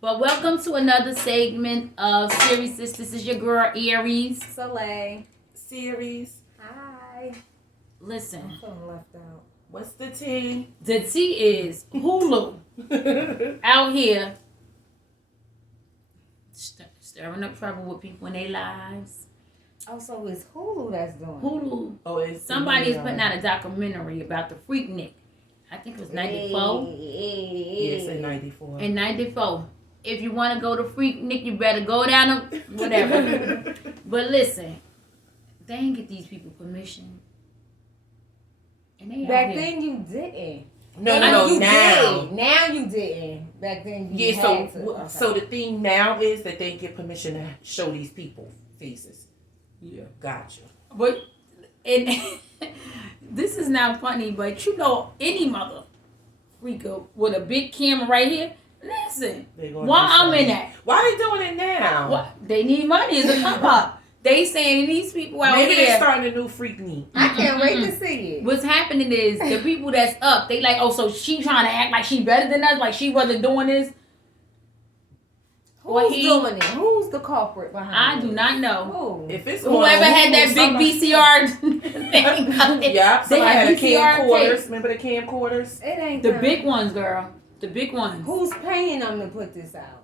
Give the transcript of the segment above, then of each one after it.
But welcome to another segment of Series. This is your girl Aries. Soleil. Series. Hi. Listen. I'm feeling left out. What's the tea? The tea is Hulu out here stirring up trouble with people in their lives. Oh, so it's Hulu that's doing it. Hulu. Oh, it's Somebody is putting out a documentary about the Freaknik. I think it was 94. Yes, in 94. In 94. If you want to go to Freaknik, you better go down to whatever. But listen, they ain't get these people permission. And they Back out here. then you didn't. No, You now. did. Now you didn't. Back then you Yeah, had to. Okay. so the thing now is that they get permission to show these people faces. Yeah. Gotcha. But and this is not funny, but you know any mother freaker with a big camera right here. Listen, They gonna while do I'm something. in that, Why they doing it now? what they need money is a come up. They saying these people out Maybe they here. starting a new freak need. I can't wait to see it. What's happening is the people that's up, they like, oh, so she trying to act like she better than us, like she wasn't doing this. Who's doing it? Who's the culprit behind I it? do not know. Who? If it's Whoever had that big somebody- VCR thing. Yeah, They somebody had had a VCR camcorders. tapes. Remember the camcorders? It ain't The them. big ones, girl. The big ones. Who's paying them to put this out?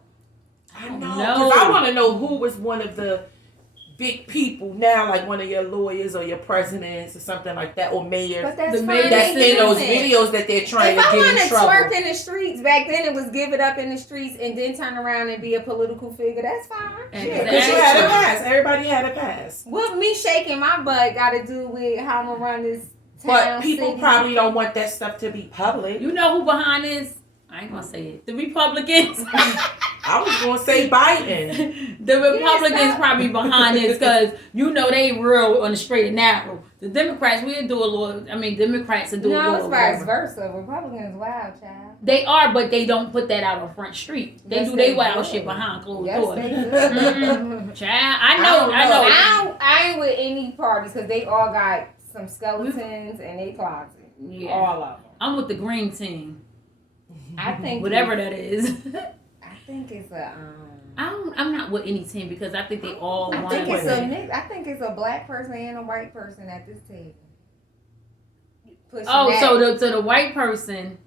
I don't know. know. Because I want to know who was one of the big people now, like one of your lawyers or your presidents or something like that, or mayors. But that's The fine. mayor That's They in those doing it. videos that they're trying If to I get want in to trouble. twerk in the streets, back then it was give it up in the streets and then turn around and be a political figure. That's fine. Exactly. Shit. Because you had a pass. Everybody had a pass. What me shaking my butt got to do with how I'm gonna run this town? But people city? probably don't want that stuff to be public. You know who behind this? I ain't gonna say it. The Republicans. I was going to say Biden. The Republicans stop. probably behind this because you know they real on the straight and narrow. The Democrats will do a little. I mean, Democrats will do a No, little. it's vice whatever. versa. Republicans wild, child. They are, but they don't put that out on Front Street. They Yes, do they their wild do. shit behind closed Yes, doors. they do. Mm-mm. Child, I know. I ain't with any parties because they all got some skeletons in their closet. Yeah. All of them. I'm with the green team, I think whatever that is. I think it's a I'm not with any team because I think they all I want. think it's Wait. a mix. I think it's a black person and a white person at this table. Pushing Oh, that. so the white person,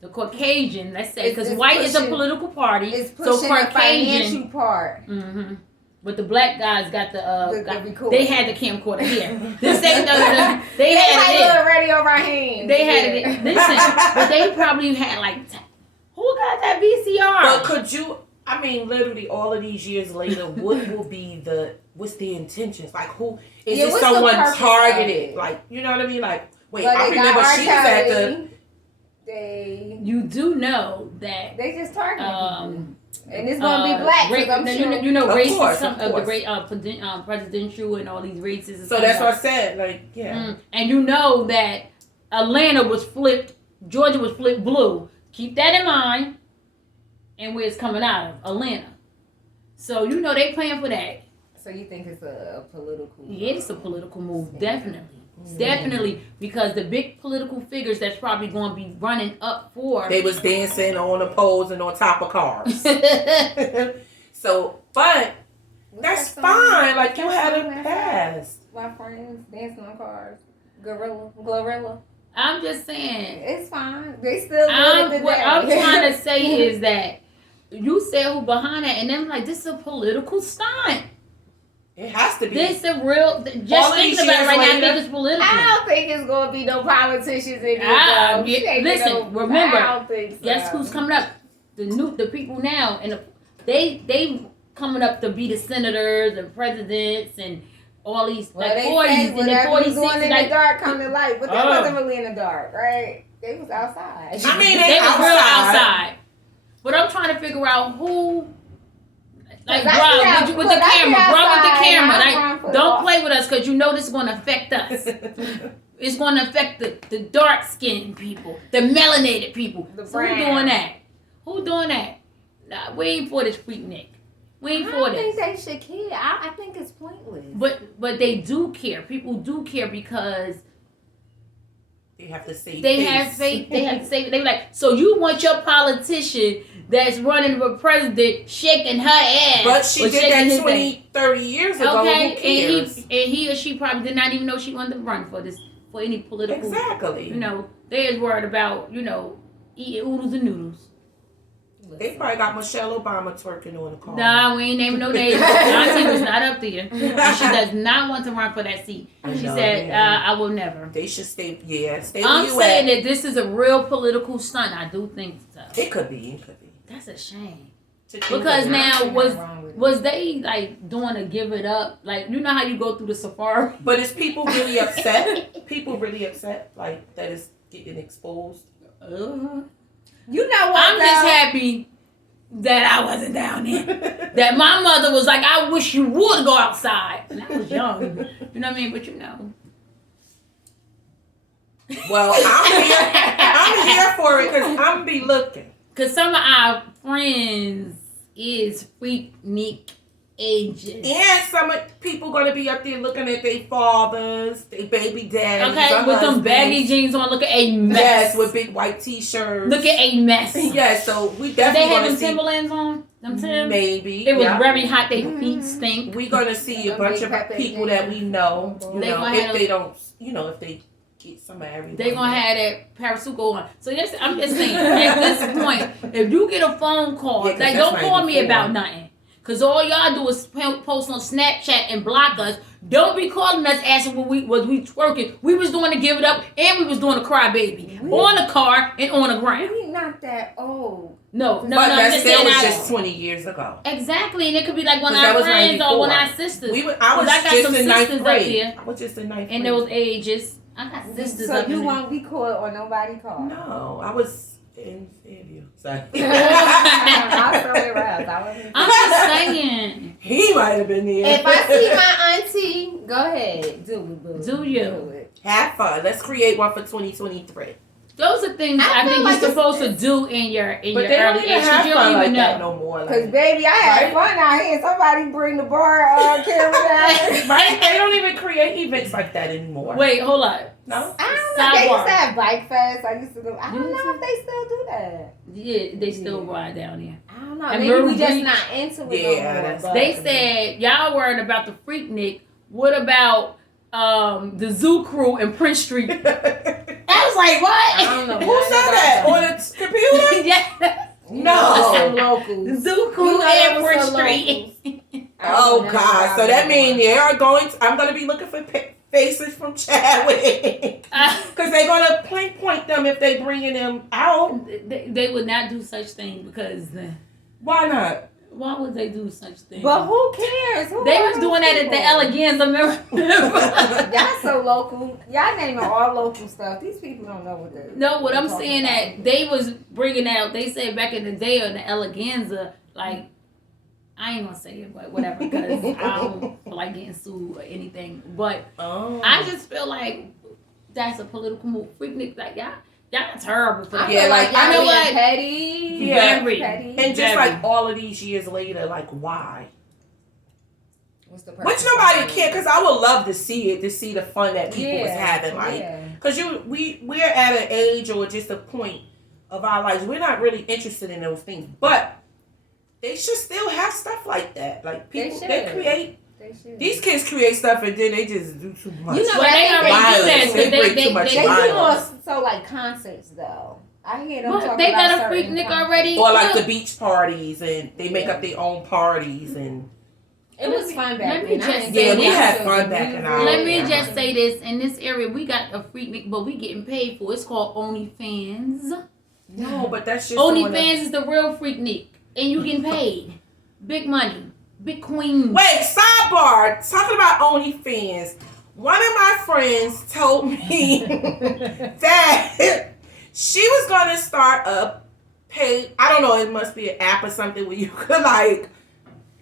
the Caucasian, let's say, because It's white is a pushing- political party, it's so pushing the Caucasian. financial part. Mm-hmm. But the black guys got the recording. they had the camcorder here. This ain't the they It's had like it. little radio right hand. They had it. Listen, but they probably had like, who got that VCR? But could you, I mean, literally all of these years later, what will be what's the intentions? Like, who, is Yeah, it what's the someone purpose of targeted? it? Like, you know what I mean? Like, wait, But I they got remember R. she was at the, Kelly. They You do know that just targeting people. And it's uh, gonna be black. 'cause I'm sure. you know Of races, course, some of of the course. great presidential and all these races. And so stuff that's like what I said. Like, yeah. And you know that Atlanta was flipped, Georgia was flipped blue. Keep that in mind. And where it's coming out of, Atlanta. So you know they playing for that. So you think it's a political? Yeah, it's a political move, definitely. Definitely, because the big political figures that's probably going to be running up for. They was dancing on the poles and on top of cars. So, but that's fine. Like, you had a pass. My friends dancing on cars. Glorilla. I'm just saying. It's fine. They still doing it What today. I'm trying to say is that you said who behind that, and I'm like, this is a political stunt. It has to be. This a real. All Just of thinking these about it years right now, I later- think it's political. I don't think it's gonna be no politicians in Ah, here. yeah, listen, remember, I don't think so. Guess who's coming up? The people now, and they coming up to be the senators and presidents and all these Well, like they 40s say and then whatever 46 was going in like the dark come to light, but they Oh. wasn't really in the dark, right? They was outside. I mean, they they was real outside. outside. But I'm trying to figure out who. Like, 'Cause I bro, be out- with the look, I be camera, bro, with the outside, camera. I'm Like, run for don't the- play with us because you know this is going to affect us. It's going to affect the dark skinned people, the melanated people. The So who brown. doing that? Who doing that? Nah, we ain't for this Freaknik. We I ain't for don't this. think they should care. I think it's pointless. But they do care. People do care because They have to say they have faith. They have to say they like. So you want your politician that's running for president shaking her ass. But she or did shaking that his 20, 30 years ago. Okay, Who cares? and he or she probably did not even know she wanted to run for any political. Exactly. You know, they is worried about eating oodles and noodles. They probably got Michelle Obama twerking on the car. Nah, we ain't naming no names. Auntie was not up there. And she does not want to run for that seat. She said, I will never. They should stay where I'm you saying at. that this is a real political stunt. I do think so. It could be. That's a shame. To think Because of now it. was they like doing a give it up? Like, you know how you go through the safari? But is people really upset? People really upset like that is getting exposed? You know what? I'm just happy that I wasn't down there. That my mother was like, I wish you would go outside. And I was young. You know what I mean? But Well, I'm here for it because I'm be looking. Because some of our friends is freaknik ages. And some people gonna be up there looking at their fathers, their baby daddies. Okay, with them baggy jeans on, look at a mess. Yes, with big white t-shirts. Look at a mess. Yes, so we Did definitely they have gonna them see. Timberlands on? Them Timbs? Maybe. It was yeah. very hot. Their feet stink. We're gonna see a bunch of people that we know. You They know, gonna if have they don't, if they get some of everything. They gonna have that parasuco on. So yes, I'm just saying. At this point, if you get a phone call, Yeah, 'cause like that's don't call me 94. about nothing. Cause all y'all do is post on Snapchat and block us. Don't be calling us asking was we twerking. We was doing to give it up and we was doing a cry baby on the car and on the ground. We not that old. No, But I'm that just still saying was I- just 20 years ago. Exactly, and it could be like one of Because that our was friends or one of 94. our sisters. I was 'Cause I got just some in ninth sisters up grade. here. I was just in ninth in grade. those ages. I got sisters So up you in won't be caught or nobody called? No, I was in Fairview. Sorry. I'll throw it around. I'm just saying. He might have been there. If I see my auntie, go ahead. Do it, boo. Do you? Do it. Have fun. Let's create one for 2023. Those are things I I, feel think like you're supposed to do in your But they don't early even age. 'Cause have you fun don't like even that know. no more. Like, Cause baby, I had fun out here. Somebody bring the bar camera down. right? They don't even create events like that anymore. Wait, hold on. No? I don't know. They used Sidebar. to have bike fest. I used to go. I don't know if they still do that. Yeah, they still ride down there. I don't know. And Maybe we Myrtle just Beach. not into it Yeah, no more. that's- But They said y'all worried about the Freaknik. What about the Zoo Crew and Prince Street? I was like, I what? don't know. Who said that? On the computer? Yeah. No. Some locals. Zoo Crew You know there and was Prince some Street. Oh, God. So that means I'm going to be looking for faces from Chadwick. Because they're going to point them if they bringing them out. They would not do such thing because Why not? why would they do such thing? But who cares? Who They are was doing those that at the people? Eleganza. Remember? Y'all so local. Y'all naming all local stuff. These people don't know what they. No, what I'm talking saying about. that they was bringing out. They said back in the day on the Eleganza, like I ain't gonna say it, but whatever, because I don't feel like getting sued or anything. But Oh. I just feel like that's a political move. Freaknik, like y'all terrible for I that. Yeah, feel like, like y'all I know being what? petty. Yeah. Very. Petty. And just Very. like all of these years later, like why? What's the Which purpose nobody of it? care, because I would love to see it, to see the fun that people was having. Like, yeah. because we're at an age or just a point of our lives, we're not really interested in those things. But they should still have stuff like that. Like people, They they should. create. They should. These kids create stuff and then they just do too much. You know, Well, they already Violence. do that. They bring too much They do violence. so like concerts though. I hear them But talking they about got a certain Freaknik concerts. already. Or like Look. the beach parties, and they make up their own parties, and It was fun back let me then. I just didn't say go we down had to fun the back in music. our- Let me yeah. just say this: in this area, we got a Freaknik, but we getting paid for. It's called OnlyFans. no, but that's just someone that- OnlyFans is the real Freaknik, and you getting paid, big money, big queen. Wait, sidebar. Talking about OnlyFans. One of my friends told me that she was gonna start a pay. I don't know. It must be an app or something where you could like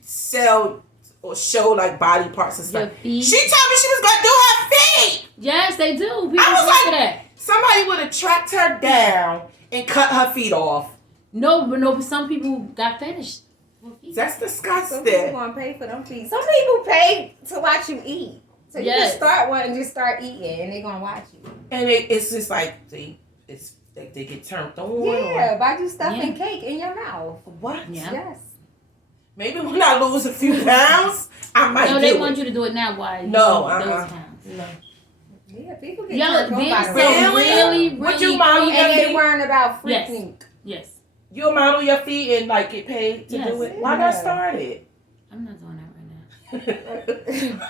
sell or show like body parts and Your stuff. feet. She told me she was gonna do her feet. Yes, they do. People I was look like- at that. Somebody would have tracked her down and cut her feet off. No, but some people got finished. with feet. That's Some disgusting. people want to pay for them feet. Some people pay to watch you eat. So you Yes. can start one and just start eating, and they're gonna watch you. And it's just like, see, it's they get turned on. Yeah, by you stuffing Yeah. cake in your mouth. What? Yeah. Yes. Maybe when I lose a few pounds, I might No, do they it. want you to do it now. Why? No, those uh-uh. times. No. Yeah, people get Yo, turned on by there's the some Really? really, Would you really. model your And they feet? worrying about Yes. freaking. Yes, You'll model your feet and like get paid to Yes. do it. Why Yeah. not start it? I'm not doing that right now.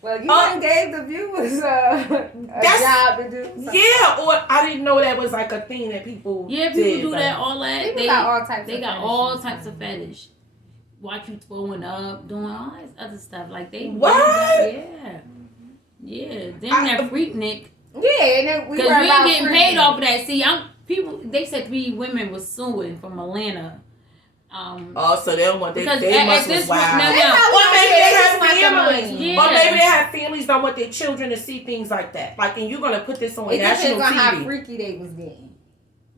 Well, you done gave the viewers a That's- job to do. Something. Yeah, or I didn't know that was like a thing that people Yeah, did. people do like- that. All that. People They got all types. They of got fetishes. all types of fetish. Watch you throwing up, doing all this other stuff. Like they What? really got- yeah. Then that freaknik. Yeah, and then we Because were we about ain't getting freaking. paid off of that. See, people. They said 3 women was suing from Atlanta. Oh, so they don't want Because they at must this was point- wild. no, They probably Or don't maybe care, they just have want the families. money. Yeah. Or maybe they have families don't want their children to see things like that. Like, and you're gonna put this on It national depends on how TV. freaky they was getting.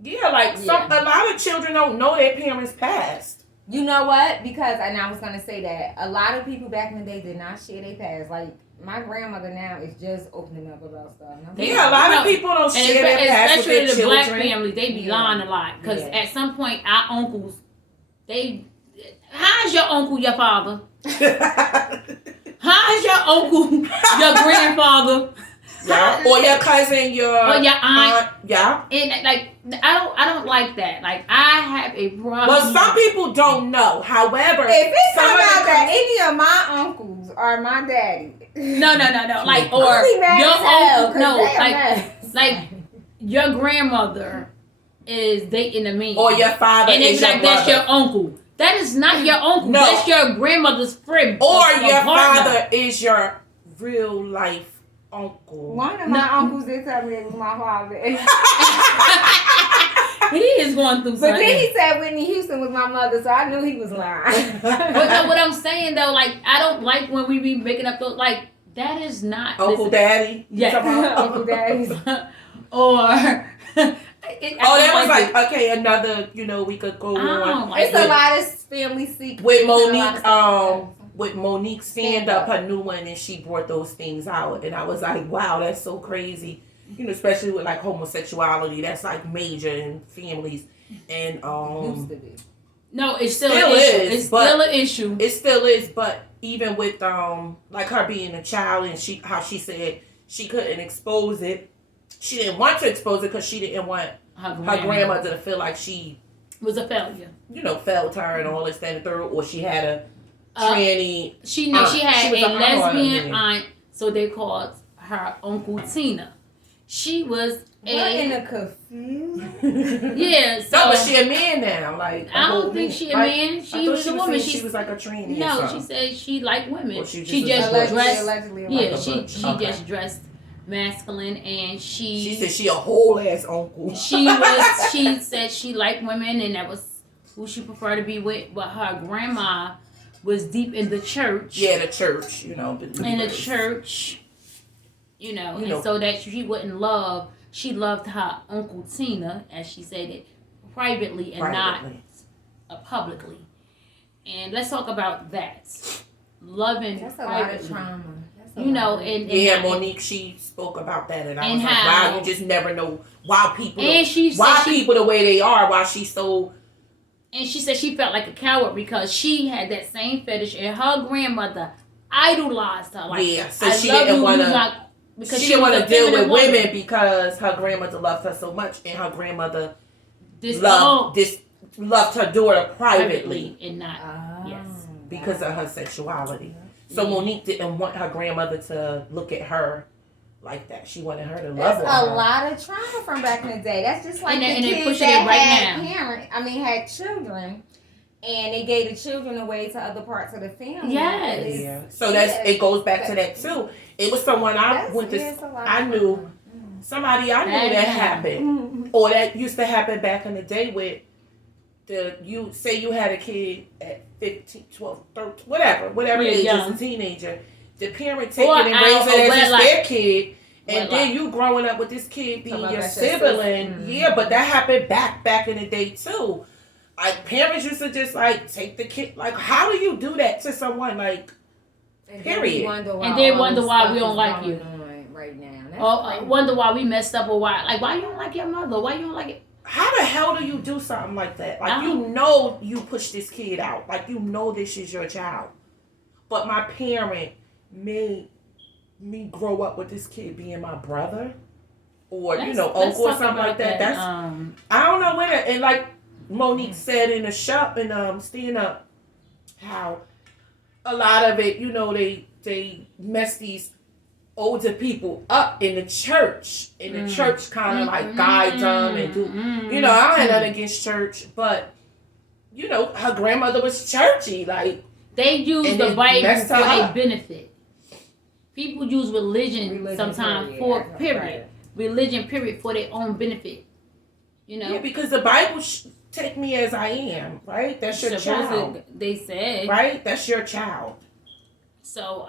Yeah, like a lot of children don't know their parents passed. You know what? Because, and I was gonna say that a lot of people back in the day did not share their past. Like my grandmother now is just opening up about stuff. And I'm like, Yeah, a lot of people don't And share their past with especially their the black children. family, they be Yeah. lying a lot. Because Yeah. at some point, our uncles, how's your uncle your father? How's your uncle your grandfather? Yeah. Or your cousin, your Or your aunt? yeah. And like, I don't like that. Like, I have a problem. Well, some people don't know. However, if it some come of out the- that any of my uncles are my daddy, No. Like, or I'll be mad your as hell, uncle. 'cause No, they a like, mess. like your grandmother is dating a man. or your father and they is be your like, that's brother. your uncle. That is not your uncle. No. That's your grandmother's friend. Or or your partner. father is your real life uncle. One of my uncles did tell me it was my father. He is going through But something. then he said Whitney Houston was my mother, so I knew he was lying. But no, what I'm saying though, like, I don't like when we be making up those, like, that is not Uncle listen, Daddy? You Yeah. talking about Uncle Daddy's. or Oh, that was like, okay, another, we could go I on. don't like It's a it. lot of family secrets. With and a lot of Monique, stuff. with Monique stand up her new one, and she brought those things out, and I was like, wow, that's so crazy. Especially with like homosexuality, that's like major in families, and Used to be. No, it's still, Still an issue. is, It's but- still an issue. it still is. But even with like her being a child, and how she said she couldn't expose it, she didn't want to expose it because she didn't want Her her grandmother to feel like she, was a failure. failed her and all this, that, and the third, or she had a Uh, tranny. She aunt. she had She was a an aunt or a lesbian man. aunt, so they called her Uncle Tina. She was What in a a confused? yeah. So No, but she a man now. Like I a whole don't think man. she a Like, man. I She thought was a woman. saying She she was like a tranny. or no. She something. said she liked women. Or she She just just was dressed. Allegedly. Yeah, a she butch. Okay. just dressed masculine, and She said she a whole ass uncle. she said she liked women, and that was who she preferred to be with. But her grandma was deep in the church. Yeah, the church. In the church, and know. so that she wouldn't love. She loved her Uncle Tina, as she said it, privately and not publicly. And let's talk about that. Loving That's a lot of privately. trauma. That's a You know, lot. and Yeah, Monique, she spoke about that, and I And was like, how- wow, you just never know why people, and she why said she, people the way they are, why she's so. and she said she felt like a coward because she had that same fetish, and her grandmother idolized her. Like, Yeah, so I she love didn't you, wanna- you not- because She didn't want was to a deal with feminine woman. women because her grandmother loved her so much, and her grandmother This loved her daughter privately and not yes. because of her sexuality. So Monique didn't want her grandmother to look at her like that. She wanted her to love That's her. a lot of trauma from back in the day. That's just like And they the kids pushing that it right had children, and they gave the children away to other parts of the family. Yes. It's- Yeah. So it goes back to that too. It was someone it's a lot I of knew trauma. somebody I knew Bad that time. happened, or that used to happen back in the day with you say you had a kid at 15, 12, 13, whatever Yeah, age young. as a teenager. The parent taking Or and out raising of it as just wedlock. their kid. And Wedlock. then you growing up with this kid being Talking about your that's your sibling. sister. Yeah, but that happened back in the day too. Like parents used to just like take the kid. Like how do you do that to someone? Like And Period. then we wonder why And then all wonder this why stuff we don't is like going you. on, right now. That's Or crazy. wonder why we messed up, or why you don't like your mother? Why you don't like it? How the hell do you do something like that? Like, I you know you push this kid out. Like, you know this is your child. But my parent made me grow up with this kid being my brother. Or, Let's uncle or talk something about like that. That's, I don't know where that, and like Monique said in the shop and Stand Up, how a lot of it, they mess these older people up in the church. And the church kind of like guides them and do, I don't have nothing against church, but, her grandmother was churchy. Like, they use and the it Bible messed for her a up. benefit. People use religion sometimes for period. Right. Religion period for their own benefit. Yeah, because the Bible take me as I am, right? That's your child. They said. Right? That's your child. So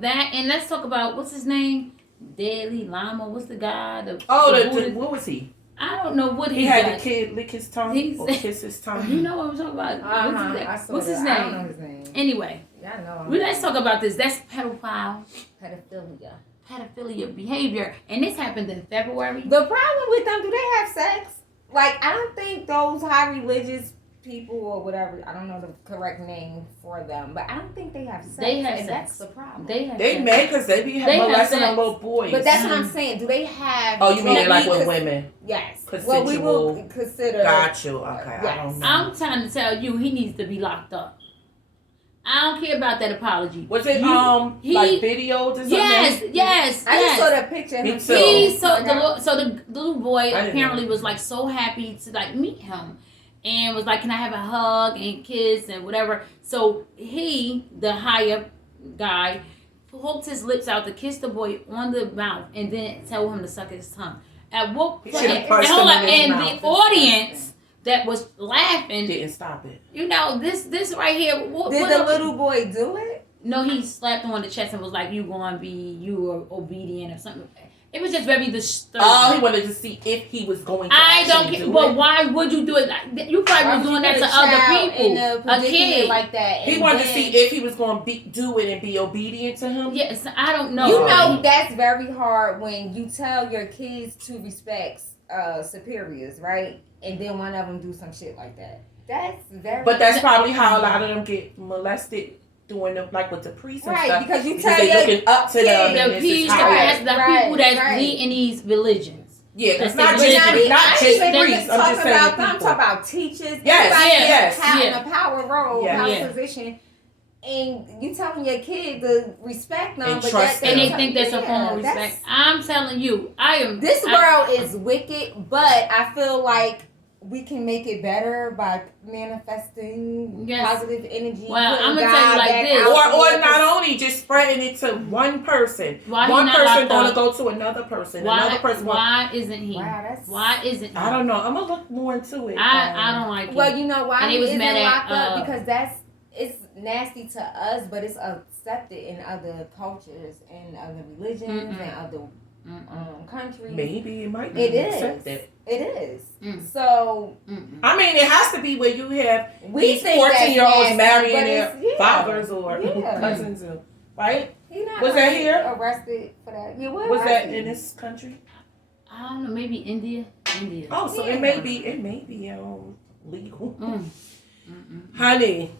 that, and let's talk about what's his name? Dalai Lama. What's the guy? What was he? I don't know what He had the kid lick his tongue or kiss his tongue. You know what I'm talking about? What's his name? I don't know his name. Anyway, Yeah, I know. let's talk about this. That's pedophilia Pedophilia. behavior, and this happened in February. The problem with them, do they have sex? Like, I don't think those high religious people or whatever, I don't know the correct name for them, but I don't think they have sex. They have and sex. That's the problem. They May because they be They have molesting sex. little boys. But that's what I'm saying. Do they have? Oh, you mean it like what with women? Yes. Consensual. Well, we will consider. Got you. Okay, Yes. I don't know. I'm trying to tell you, he needs to be locked up. I don't care about that apology. Was it he- like videos or something? Yes. I just saw that picture. Me Him too. The little boy I didn't apparently know. was like so happy to like meet him, and was like, "Can I have a hug and kiss and whatever?" So he, the higher guy, poked his lips out to kiss the boy on the mouth, and then tell him to suck his tongue. At what He point? should've And, punched hold him up, in his and mouth. the audience that was laughing, Didn't stop it. this right here. Did the little boy do it? No, he slapped him on the chest and was like, you are obedient or something. It was just very disturbing. Oh, he wanted to see if he was going to I don't actually care. do But it. why would you do it? You probably was doing that to other people. A kid. like that. He and wanted to then- see if he was going to do it and be obedient to him. Yes, I don't know. You know that's very hard when you tell your kids to respect superiors, right? And then one of them do some shit like that. That's very. But that's probably how a lot of them get molested, doing the, like with the priests and right stuff. because you Because tell they your looking up to them. the And this is peace, how right. the people that's right. leading these religions. Yeah, because That's not the just religion. not I just ain't even priests. I'm talking just saying about them. I'm people. talking about teachers. Yes, everybody yes, having yeah. a power role, Yeah. power Yeah. position, and you telling your kid to respect them, And but trust that And they Yeah. think that's a form of respect. I'm telling you, This world is wicked, but I feel like we can make it better by manifesting Yes. positive energy. Well, putting I'ma tell you God like back this. out Or there, not only just spreading it to one person. Why he One not person locked going to up? go to another person. Another person. Why isn't he? Wow, that's. Why isn't he? I don't know. I'm gonna look more into it. I don't like it. Well, you know why And he he was isn't mad at, locked up because it's nasty to us, but it's accepted in other cultures and other religions Mm-mm. and other countries. Maybe it might be It is. accepted. It is. Mm. So I mean, it has to be where you have we these think that's 14-year-olds nasty, marrying but their it's- yeah. fathers or Yeah. cousins, right? He not Was that here? arrested for that? Yeah, Was that in this country? I don't know. Maybe India. Oh, so Yeah. it may be legal. Mm. Honey,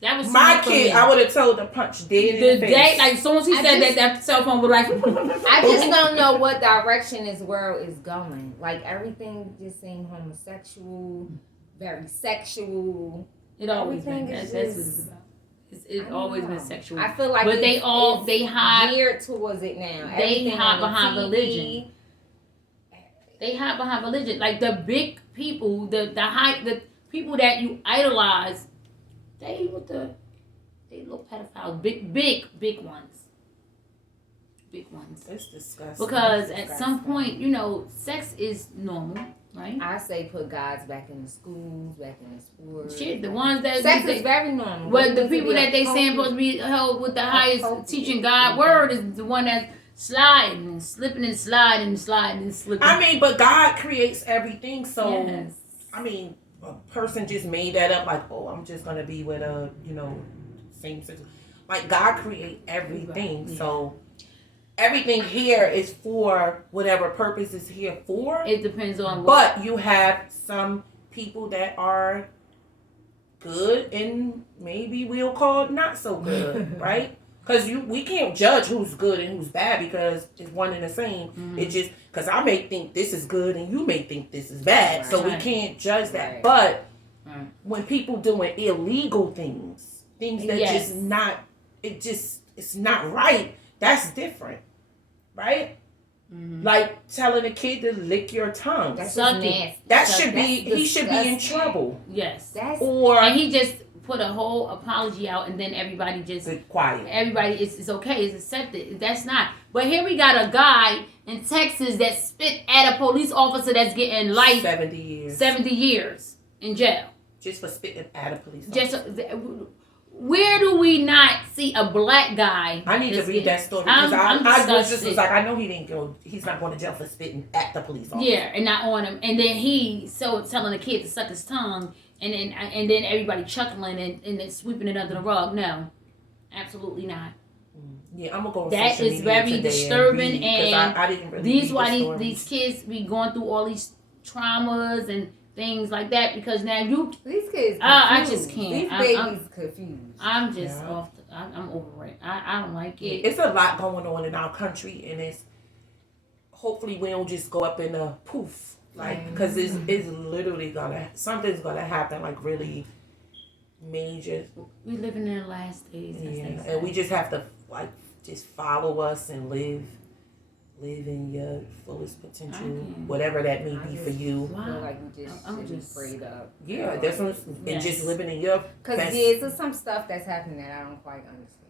That was my too much for kid, me. I would have told to punch dead in The the face. day, like, as soon as he I said just- that cell phone would like. I just don't know what direction this world is going. Like everything just seems homosexual, very sexual. It always been. Everything is That's what just- it's about. It's I don't always know. been sexual. I feel like But they hide. geared towards it now. They Everything hide on the behind TV. religion. They hide behind religion. Like the big people, the people that you idolize, they look pedophiles. Big ones. Big ones. It's disgusting. Because It's at some disgusting. point, sex is normal, right? I say put guys back in the schools, back in the sports. Shit, the ones that Sex they, is very normal. well, It the needs to people be that they saying supposed to appropriate. be held with the highest Appropriate. teaching God word is the one that's sliding and slipping and sliding and sliding and slipping. I mean, but God creates everything, so yes. I mean, a person just made that up, like, oh, I'm just gonna be with a, same sex. Like God create everything, Right, yeah. so everything here is for whatever purpose is here for. It depends on what. But you have some people that are good and maybe we'll call not so good, right? Because we can't judge who's good and who's bad because it's one and the same. Mm-hmm. It just because I may think this is good and you may think this is bad, Right. so we Right. can't judge that. Right. But Right. when people doing illegal things that Yes. just not, it's not right. That's different, right? Mhm. Like telling a kid to lick your tongue. That's Suck just it. nasty. That That's should be he should be in disgusting. trouble. Yes. That's Or And he just put a whole apology out, and then everybody just be quiet. everybody it's okay, it's accepted. That's not. But here we got a guy in Texas that spit at a police officer that's getting life 70 years. 70 years in jail. Just for spitting at a police Just officer. where do we not see a black guy? I need to that's read getting- that story because I'm I was disgusted. just like, I know he didn't go, he's not going to jail for spitting at the police officer. Yeah, and not on him. And then he telling the kid to suck his tongue, and then everybody chuckling and then sweeping it under the rug. No, absolutely not. Yeah, I'm gonna go on That social is media very today disturbing, and read, 'cause and I didn't really These read why the these stories. kids be going through all these traumas and things like that because now you these kids. I confused. just can't. These I'm- babies confused. I'm just Yeah. off. I'm over it. I don't like it. It's a lot going on in our country, and it's hopefully we don't just go up in a poof, like because it's literally something's gonna happen like really major. We living in the last days. As Yeah, they say. and we just have to like just follow us and live in your fullest potential, Okay. whatever that may I be just for you. Wow. feel like we just I'm should be just- prayed up. Yeah, that's what, and Yes. just living in your Because best. there's some stuff that's happening that I don't quite understand.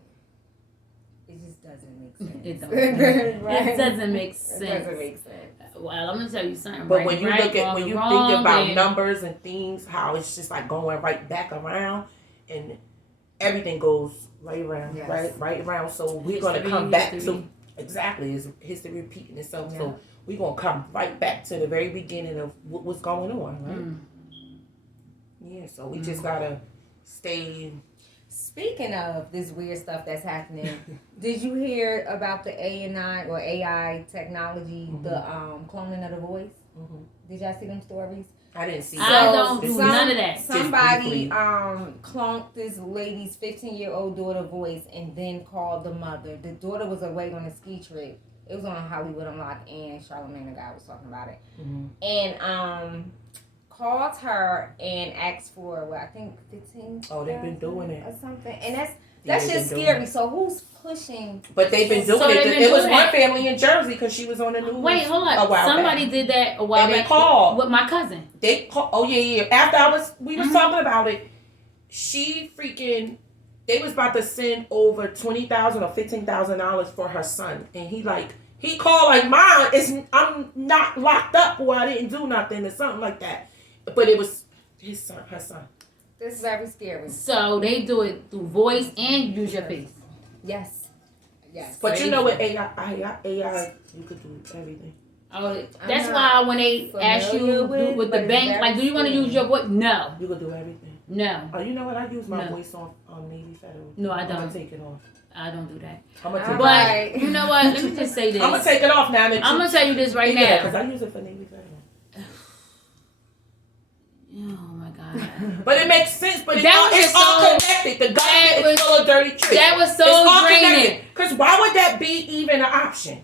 It just doesn't make sense. It don't. Right? It doesn't make It sense. doesn't make sense. Well, I'm gonna tell you something. But right, when you right, look at wrong, when you wrong, think about then- numbers and things, how it's just like going right back around, and everything goes right around, Yes. right around. So we're gonna History, come back history. to exactly is history repeating itself. Yeah. So we're gonna come right back to the very beginning of what was going on, right? Mm. Yeah. So we just gotta stay. Speaking of this weird stuff that's happening, did you hear about the AI or AI technology, the cloning of the voice? Mhm. Did y'all see them stories? I didn't see. I that. don't do This is- none of that. Somebody briefly. cloned this lady's 15-year-old daughter voice and then called the mother. The daughter was away on a ski trip. It was on Hollywood Unlocked, and Charlamagne the guy was talking about it. Mhm. And called her and asked for I think 15. Oh, they've been doing it. or something, and that's Yeah, just they've been doing scary. it. So who's pushing? But they've been doing So it. they've been It was doing one that. family in Jersey because she was on the news. Wait, hold a up. while Somebody back. did that a while And they back called. with my cousin. They call. Oh yeah. After we was Mhm. talking about it, she freaking. They was about to send over $20,000 or $15,000 for her son, and he called like, "Mom, I'm not locked up, or I didn't do nothing, or something like that." But it was her son. This is very scary. So they do it through voice and use your face. Yes. Yes. But you know what AI, you could do everything. Oh, that's I'm why not when they ask you familiar with, with but the it's bank, very like, do you want to scary. use your voice? No, You could do everything. no, Oh, you know what? I use my No. voice on Navy Federal. no. I I'm gonna don't. take it off. I don't do that. I'm gonna take All it But off. right. you know what? Let me just say this. I'm gonna take it off now. I'm gonna tell you this right because now. I use it for Navy Federal. Oh my god. But it makes sense. But That was it's all so- connected. The that government is was- full of dirty tricks. That was it's all so draining. Because why would that be even an option?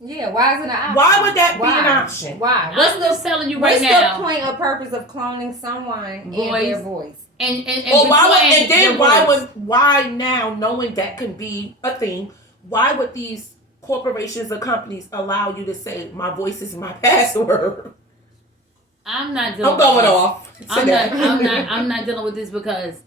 Yeah. Why is it an option? Why would that be Why? an option? Why? I'm just telling you right What's now. the point or purpose of cloning someone and Voice. their voice? And Or why would, betraying and then your why voice. why now knowing that can be a thing? Why would these corporations or companies allow you to say my voice is my password? I'm not dealing I'm going with this. off. today. I'm not dealing with this because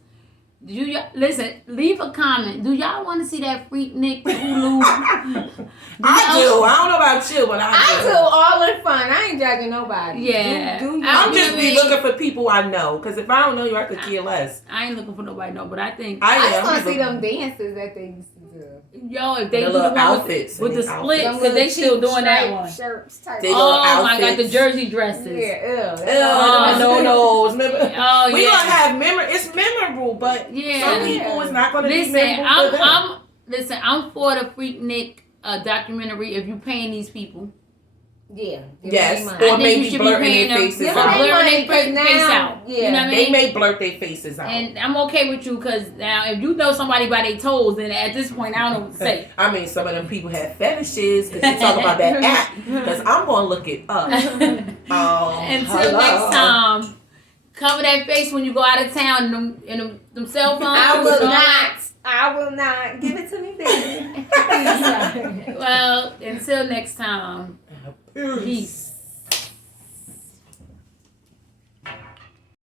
listen, leave a comment. Do y'all want to see that freak Nick Hulu? I do. I don't know about you, but I do all in fun. I ain't judging nobody. Yeah. Do you? I'm just really- be looking for people I know. Because if I don't know you, I could care less. I ain't looking for nobody, no, but I think I am. just want to see them dances that they used to do. yo, if they The do the little one outfits with and the the split, outfits. because they still doing that one. Shirts, type. They- Oh little my god, the outfits. jersey dresses. Yeah, ew. No. Oh We yeah. gonna have it's memorable, but Yeah. some people it's not gonna be Listen, memorable for them. I'm for the Freak Nick a documentary if you paying these people. Yeah. Yes. Money. Or I think maybe you should be blurring paying their them faces for out. blurring Money, their 'cause face now- out. yeah. You know what I They mean? may blurt their faces out. And I'm okay with you because now if you know somebody by their toes, then at this point I don't know what to say. I mean, some of them people have fetishes because they talk about that app. Because I'm going to look it up. Until Hello. next time, cover that face when you go out of town and them cell phones. I will and all not. I will not. Give it to me, baby. that. Well, until next time. Peace. Peace.